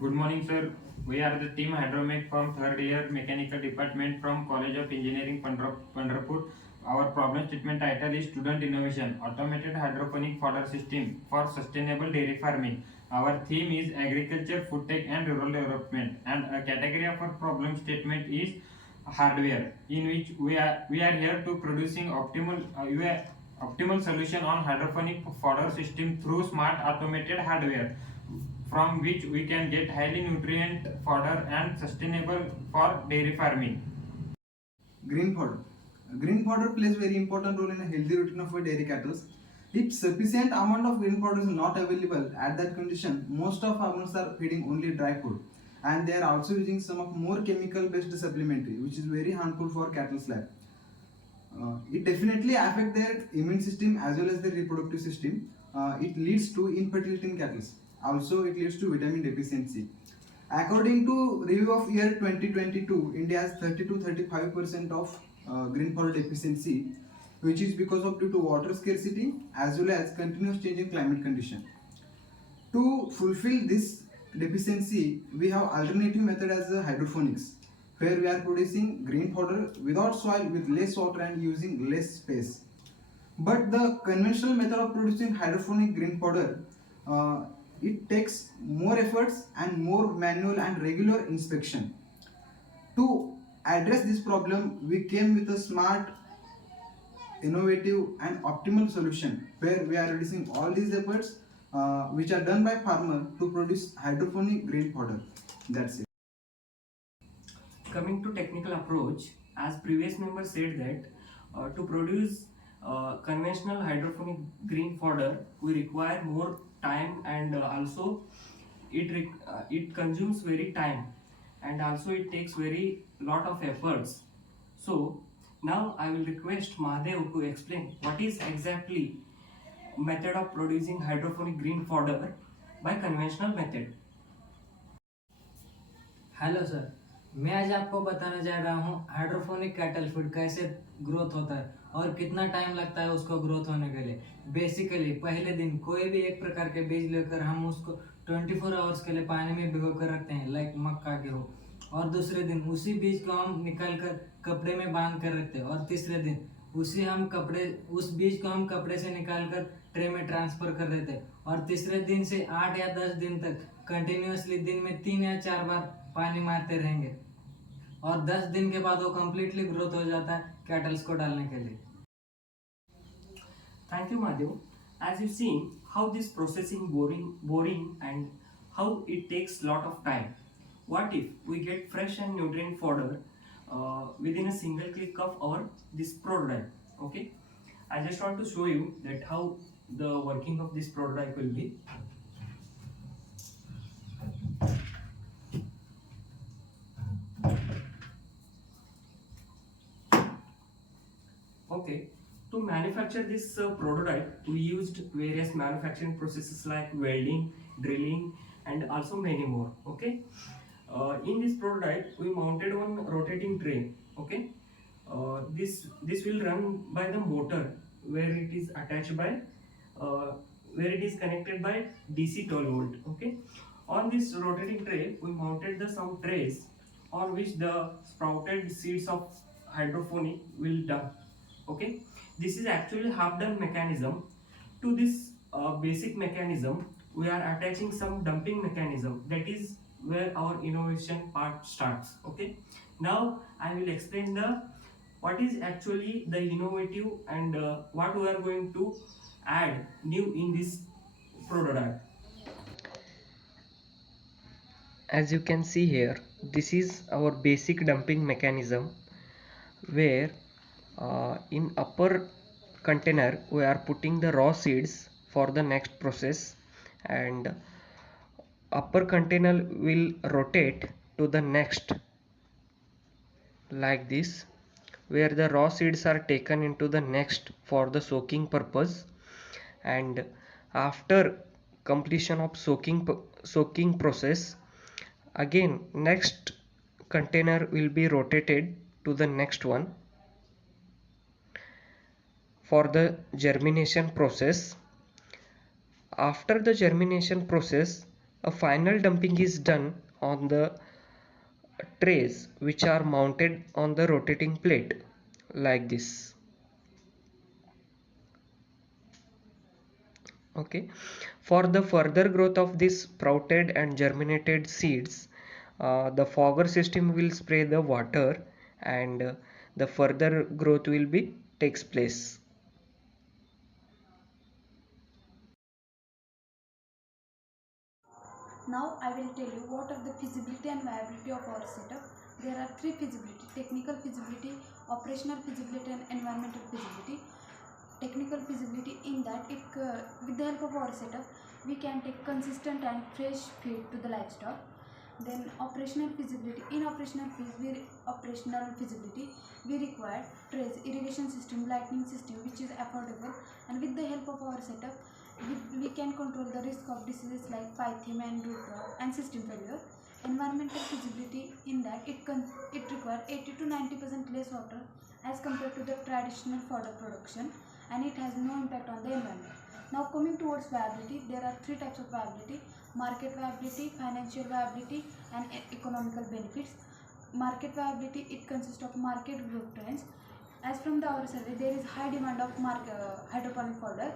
Good morning, sir. We are the team HYDROMECH from third year mechanical department from College of Engineering, Pandharpur. Our problem statement title is Student Innovation, Automated Hydroponic Fodder System for Sustainable Dairy Farming. Our theme is Agriculture, Food Tech and Rural Development, and a category of our problem statement is hardware, in which we are here to producing optimal solution on hydroponic fodder system through smart automated hardware, from which we can get highly nutrient fodder and sustainable for dairy farming. Green fodder. Green fodder plays very important role in a healthy routine of a dairy cattle. If sufficient amount of green fodder is not available at that condition, most of farmers are feeding only dry food, and they are also using some of more chemical based supplementary, which is very harmful for cattle's life. It definitely affect their immune system as well as their reproductive system. It leads to infertility in cattle. Also, it leads to vitamin deficiency. According to review of year 2022, India has 30 to 35% of green fodder deficiency, which is because of due to water scarcity as well as continuous changing climate condition. To fulfill this deficiency, we have alternative method as the hydroponics, where we are producing green fodder without soil with less water and using less space. But the conventional method of producing hydroponic green fodder, it takes more efforts and more manual and regular inspection. To address this problem, we came with a smart, innovative and optimal solution where we are reducing all these efforts which are done by farmer to produce hydroponic green fodder. That's it. Coming to technical approach, as previous member said that to produce conventional hydroponic green fodder, we require more time, and also it consumes very time, and also it takes very lot of efforts. So now I will request Mahadev to explain what is exactly method of producing hydroponic green fodder by conventional method. Hello sir, मैं आज आपको बताने जा रहा हूँ hydroponic cattle feed कैसे growth होता है और कितना टाइम लगता है उसको ग्रोथ होने के लिए। बेसिकली पहले दिन कोई भी एक प्रकार के बीज लेकर हम उसको 24 आवर्स के लिए पानी में भिगो कर रखते हैं, लाइक मक्का के हो, और दूसरे दिन उसी बीज को हम निकाल कर कपड़े में बांध कर रखते हैं, और तीसरे दिन उस बीज को हम कपड़े से निकाल कर ट्रे में ट्रांसफर कर देते हैं, और तीसरे दिन से 8 या 10 दिन तक कंटिन्यूसली दिन में 3 या 4 बार पानी मारते रहेंगे, और 10 दिन के बाद वो कम्प्लीटली ग्रोथ हो जाता है कैटल्स को डालने के लिए। Thank you, Madhav. As you've seen how this processing boring and how it takes lot of time. What if we get fresh and nutrient fodder within a single click of our this prototype? Okay, I just want to show you that how the working of this prototype will be. Okay, to manufacture this prototype, we used various manufacturing processes like welding, drilling, and also many more. Okay, in this prototype, we mounted one rotating tray. Okay, this will run by the motor where it is attached by where it is connected by DC 12 volt. Okay, on this rotating tray, we mounted the some trays on which the sprouted seeds of hydroponic will dump. Okay, this is actually half done mechanism. To this basic mechanism we are attaching some dumping mechanism. That is where our innovation part starts. Okay, now I will explain the what is actually the innovative and what we are going to add new in this prototype. As you can see here, this is our basic dumping mechanism, where in upper container we are putting the raw seeds for the next process, and upper container will rotate to the next like this, where the raw seeds are taken into the next for the soaking purpose, and after completion of soaking process, again next container will be rotated to the next one for the germination process. After the germination process, A final dumping is done on the trays which are mounted on the rotating plate like this. Okay, for the further growth of this sprouted and germinated seeds, the fogger system will spray the water, and the further growth will be takes place. Now I will tell you what are the feasibility and viability of our setup. There are three feasibility: technical feasibility, operational feasibility and environmental feasibility. Technical feasibility in that with the help of our setup we can take consistent and fresh feed to the livestock. Then operational feasibility. In operational feasibility we require trace, irrigation system, lighting system which is affordable, and with the help of our setup we can control the risk of diseases like pytheme and root rot and system failure. Environmental feasibility in that it requires 80 to 90% less water as compared to the traditional fodder production, and it has no impact on the environment. Now coming towards viability, there are three types of viability: market viability, financial viability and economical benefits. Market viability, it consists of market growth trends. As from our survey, there is high demand of hydroponic fodder.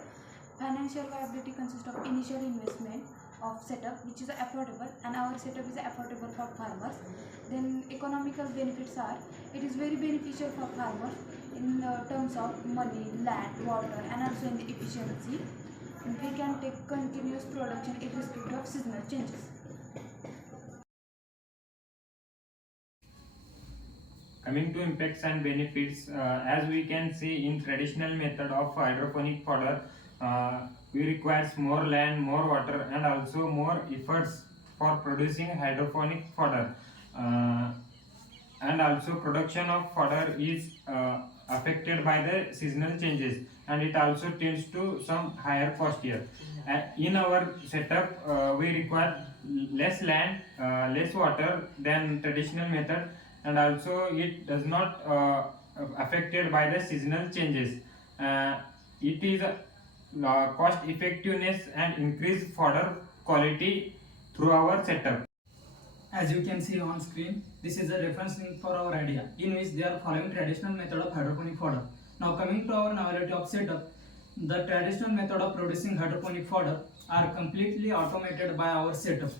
Financial viability consists of initial investment of setup which is affordable, and our setup is affordable for farmers. Then economical benefits are, it is very beneficial for farmers in terms of money, land, water and also in the efficiency. We can take continuous production irrespective of seasonal changes. Coming to impacts and benefits, as we can see in traditional method of hydroponic fodder, we requires more land, more water and also more efforts for producing hydroponic fodder. And also production of fodder is affected by the seasonal changes, and it also tends to some higher cost here. In our setup, we require less land, less water than traditional method, and also it does not affected by the seasonal changes. It is cost effectiveness and increased fodder quality through our setup. As you can see on screen, this is a reference link for our idea in which they are following traditional method of hydroponic fodder. Now coming to our novelty of setup, the traditional method of producing hydroponic fodder are completely automated by our setup.